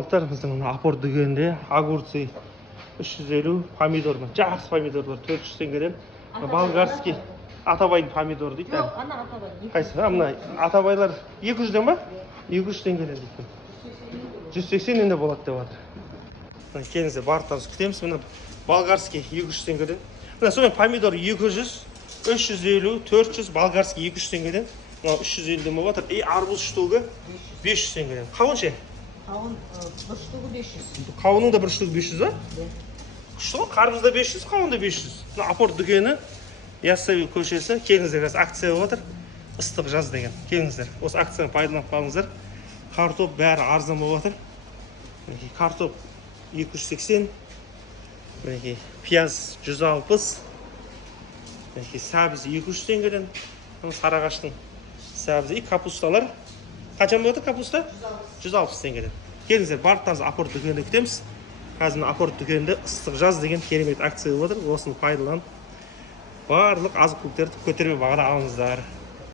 Bizдің апорт дүкенінде огурцы 350, помидор, жақсы помидор бар 400 теңгеден. Болгарский Атабайдың помидоры дейді. Жоқ, ана Атабай. Қайсы? Мына Атабайлар 200-ден ба? 200 теңгеден дейді. 180 енді болады деп жатыр. Келіңіздер, барлықтарыңыз күтеміз. Мына болгарский 200 теңгеден. Мына сонымен помидор 200, 350, 400, болгарский 200 теңгеден. Мына 350-ден болып жатыр. Арбуз штугы 500 теңгеден. Қауын ше? Қауын бір штугы 500. Қауынның да бір штугы 500 ба? Күшті ғой, қарбыз да 500, қауын да 500. Апорт дүкені, Яссауи көшесі. Келіңіздер, қазір акция болып жатыр. Ыстық жаз деген. Келіңіздер, осы акцияны пайдаланып қалыңыздар. Картоп бәрі арзан болып жатыр. Картоп 280, пияз 160, сәбіз 200 теңгеден. Сарыағаштың сәбізі. Капусталар қашан болып жатыр капуста? 160 теңгеден. Келіңіздер, барлықтарыңыз апорт дүкенінде күтеміз. Қазір апорт дүкенінде ыстық жаз деген керемет акция болып жатыр. Осыны пайдаланып барлық азық-түліктерді көтерме бағада алыңыздар.